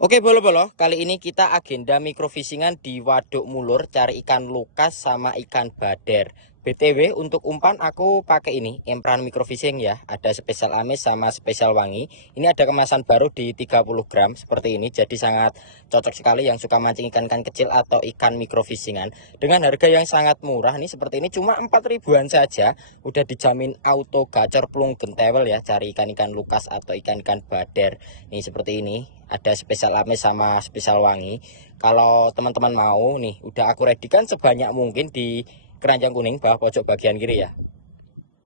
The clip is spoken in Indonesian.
Oke bolo-bolo, kali ini kita agenda mikrofisingan di Waduk Mulur cari ikan lukas sama ikan bader. BTW untuk umpan aku pakai ini, empran mikrofishing ya. Ada spesial amis sama spesial wangi. Ini ada kemasan baru di 30 gram seperti ini. Jadi sangat cocok sekali yang suka mancing ikan-ikan kecil atau ikan mikrofisingan. Dengan harga yang sangat murah nih seperti ini cuma 4 ribuan saja. Udah dijamin auto gacor plung gentewel ya, cari ikan-ikan lukas atau ikan-ikan bader. Nih seperti ini, ada spesial amis sama spesial wangi. Kalau teman-teman mau nih, udah aku ready kan sebanyak mungkin di keranjang kuning bawah pojok bagian kiri ya.